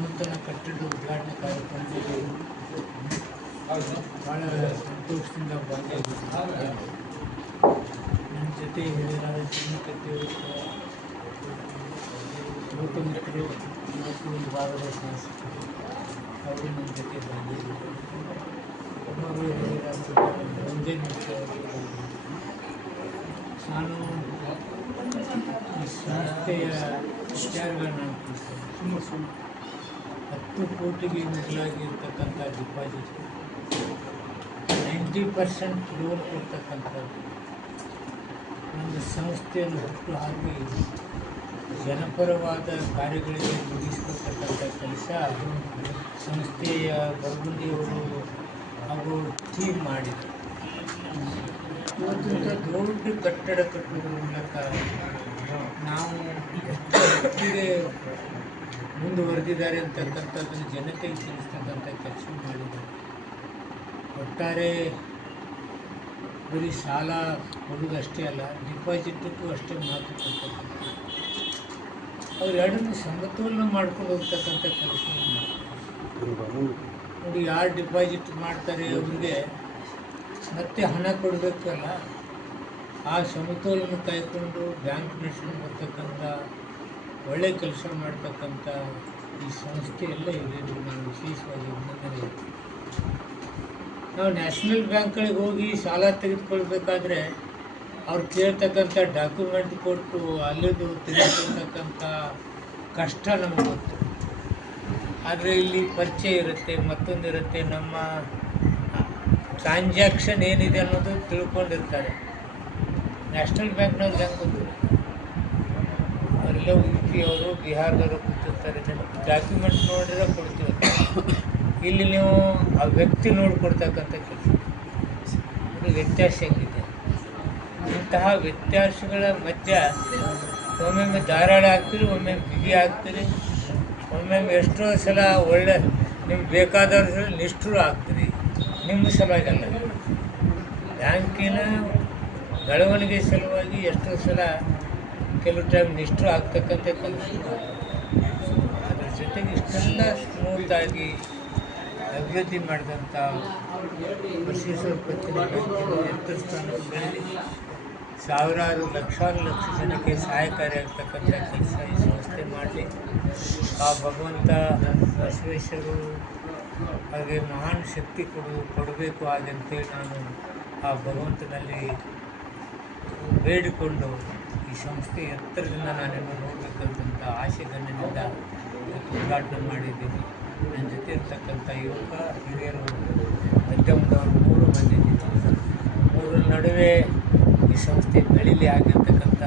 ನೂತನ ಕಟ್ಟಡ ಉದ್ಘಾಟನೆ ಕಾರ್ಯಕ್ರಮದಲ್ಲಿ ಭಾಳ ಸಂತೋಷದಿಂದ ಭಾಗಿಯಾಗಿದ್ದೆ. ನನ್ನ ಜೊತೆ ಹಿರಿಯರಾದ ಚಿನ್ನಕಟ್ಟಿಯವರು, ಲೋಕಮಿತ್ರರು ಮತ್ತು ಒಂದು ಭಾಗದ ಶಾಸಕರು ಅವರು ನನ್ನ ಜೊತೆ ಭಾಗಿಯಾಗಿದ್ದರು. ಇನ್ನೊಬ್ಬರು ಹಿರಿಯರಾದ ರಂಜನ್ ಮಿಶ್ರಾ ಅವರು ಭಾಗಿಯಾಗಿದ್ದರು. ನಾನು ಈ ಸಂಸ್ಥೆಯ ವಿಚಾರಗಳನ್ನು ತಿಳಿಸ್ತೇನೆ. 10 ಕೋಟಿಗೆ ಮಿಗಿಲಾಗಿರ್ತಕ್ಕಂಥ ಡಿಪಾಸಿಟ್, 90% ಲೋನ್ ಕೊಡ್ತಕ್ಕಂಥದ್ದು, ಒಂದು ಸಂಸ್ಥೆಯನ್ನು ಹುಟ್ಟು ಹಾಕಿ ಜನಪರವಾದ ಕಾರ್ಯಗಳಿಗೆ ಮುಗಿಸ್ಕೊಳ್ತಕ್ಕಂಥ ಕೆಲಸ ಸಂಸ್ಥೆಯ ಬರ್ಗುಂದಿಯವರು ಹಾಗೂ ಟೀಮ್ ಮಾಡಿದರು. ಇವತ್ತಿಂಥ ದೊಡ್ಡ ಕಟ್ಟಡ ಕಟ್ಟುವುದರ ಮೂಲಕ ನಾವು ಎಷ್ಟು ಮಟ್ಟಿಗೆ ಮುಂದುವರೆದಿದ್ದಾರೆ ಅಂತಕ್ಕಂಥದ್ದನ್ನು ಜನತೆಗೆ ತಿಳಿಸ್ತಕ್ಕಂಥ ಕೆಲಸ ಮಾಡಿದ್ದಾರೆ. ಒಟ್ಟಾರೆ ಬರೀ ಸಾಲ ಕೊಡುವುದಷ್ಟೇ ಅಲ್ಲ, ಡಿಪಾಸಿಟಕ್ಕೂ ಅಷ್ಟೇ ಮಾತು ಕೊಡ್ತಕ್ಕಂಥ, ಅವ್ರು ಎರಡನ್ನೂ ಸಮತೋಲನ ಮಾಡ್ಕೊಂಡು ಹೋಗ್ತಕ್ಕಂಥ ಕೆಲಸವನ್ನು ಮಾಡ್ತಾರೆ. ನೋಡಿ, ಯಾರು ಡಿಪಾಸಿಟ್ ಮಾಡ್ತಾರೆ ಅವ್ರಿಗೆ ಮತ್ತೆ ಹಣ ಕೊಡಬೇಕಲ್ಲ, ಆ ಸಮತೋಲನ ಕಾಯ್ಕೊಂಡು ಬ್ಯಾಂಕ್ ನಡೆಸ್ಕೊಂಡು ಬರ್ತಕ್ಕಂಥ ಒಳ್ಳೆಯ ಕೆಲಸ ಮಾಡ್ತಕ್ಕಂಥ ಈ ಸಂಸ್ಥೆ ಎಲ್ಲ ಇದೆ. ನಾನು ವಿಶೇಷವಾಗಿ ಅಭಿನಂದನೆ. ನಾವು ನ್ಯಾಷನಲ್ ಬ್ಯಾಂಕ್ಗಳಿಗೆ ಹೋಗಿ ಸಾಲ ತೆಗೆದುಕೊಳ್ಬೇಕಾದ್ರೆ ಅವ್ರು ಕೇಳ್ತಕ್ಕಂಥ ಡಾಕ್ಯುಮೆಂಟ್ ಕೊಟ್ಟು ಅಲ್ಲಿದು ತೆಗೆದುಕೊಳ್ತಕ್ಕಂಥ ಕಷ್ಟ ನಮಗೆ ಗೊತ್ತು. ಆದರೆ ಇಲ್ಲಿ ಪರಿಚಯ ಇರುತ್ತೆ, ಮತ್ತೊಂದಿರುತ್ತೆ, ನಮ್ಮ ಟ್ರಾನ್ಸಾಕ್ಷನ್ ಏನಿದೆ ಅನ್ನೋದು ತಿಳ್ಕೊಂಡಿರ್ತಾರೆ. ನ್ಯಾಷನಲ್ ಬ್ಯಾಂಕ್ನವ್ರು ಹೆಂಗೆ ಗೊತ್ತಿಲ್ಲ, ಅವರೆಲ್ಲ UP ಅವರು, ಬಿಹಾರದವರು ಕೂತಿರ್ತಾರೆ. ಡಾಕ್ಯುಮೆಂಟ್ ನೋಡಿದ್ರೆ ಕೊಡ್ತೀವಿ. ಇಲ್ಲಿ ನೀವು ಆ ವ್ಯಕ್ತಿ ನೋಡಿಕೊಡ್ತಕ್ಕಂಥ ಕೆಲಸ, ಅದು ವ್ಯತ್ಯಾಸ ಹೆಂಗಿದೆ. ಇಂತಹ ವ್ಯತ್ಯಾಸಗಳ ಮಧ್ಯ ಒಮ್ಮೊಮ್ಮೆ ಧಾರಾಳ ಆಗ್ತೀರಿ, ಒಮ್ಮೆ ಬಿಗಿ ಆಗ್ತೀರಿ, ಒಮ್ಮೊಮ್ಮೆ ಎಷ್ಟೋ ಸಲ ಒಳ್ಳೆ ನಿಮ್ಗೆ ಬೇಕಾದವ್ರ ಸಲ ನಿಷ್ಠುರ ಆಗ್ತೀರಿ. ನಿಮ್ಮ ಸಲುವಾಗಲ್ಲ, ಬ್ಯಾಂಕಿನ ಬೆಳವಣಿಗೆ ಸಲುವಾಗಿ ಎಷ್ಟೋ ಸಲ ಕೆಲವು ಟೈಮ್ ನಿಷ್ಠುರ ಆಗ್ತಕ್ಕಂಥ ಕೆಲಸ. ಅದರ ಜೊತೆಗೆ ಇಷ್ಟೆಲ್ಲ ಸ್ಮೂತಾಗಿ ಅಭಿವೃದ್ಧಿ ಮಾಡಿದಂಥ ಬಸವೇಶ್ವರ ಪತ್ತಿನ ಎತ್ತರ ಸ್ಥಾನಕ್ಕೆ ಬೆಳೆದು ಸಾವಿರಾರು ಲಕ್ಷಾರು ಲಕ್ಷ ಜನಕ್ಕೆ ಸಹಾಯಕಾರಿಯಾಗ್ತಕ್ಕಂಥ ಕೆಲಸ ಈ ಸಂಸ್ಥೆ ಮಾಡಲಿ. ಆ ಭಗವಂತ ಬಸವೇಶ್ವರು ಹಾಗೆ ಮಹಾನ್ ಶಕ್ತಿ ಕೊಡಬೇಕು ಹಾಗಂತೇಳಿ ನಾನು ಆ ಭಗವಂತನಲ್ಲಿ ಬೇಡಿಕೊಂಡು ಈ ಸಂಸ್ಥೆ ಎತ್ತರದಿಂದ ನಾನೇನು ನೋಡಬೇಕಂತ ಆಸೆ ಗಣ್ಯದಿಂದ ಉದ್ಘಾಟನೆ ಮಾಡಿದ್ದೀನಿ. ನನ್ನ ಜೊತೆ ಇರ್ತಕ್ಕಂಥ ಯುವಕ ಹಿರಿಯರು, ಮಧ್ಯಮದವರು 3 ಮಂದಿ ಇದ್ದೀವಿ. 3 ನಡುವೆ ಈ ಸಂಸ್ಥೆ ಬೆಳೀಲಿ ಆಗಿರ್ತಕ್ಕಂಥ